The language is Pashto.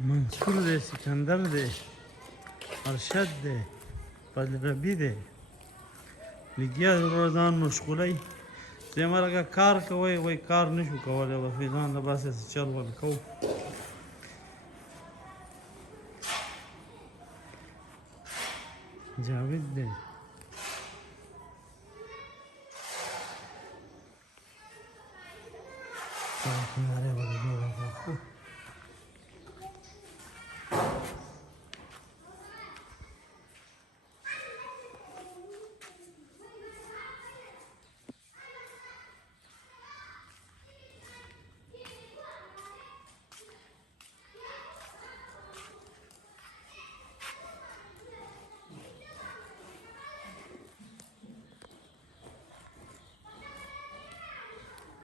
منصور دی، سکندر دی، ارشد دی، فضل ربی دی. لګیا دی ورور ځان مشغولوي. زه یې لکه کار کوئ، وایي کار نه شو کولی، بس وایي ځان له بس هسې چل ول کوو. جاوید دی. کنارې به دې جوړه کړه.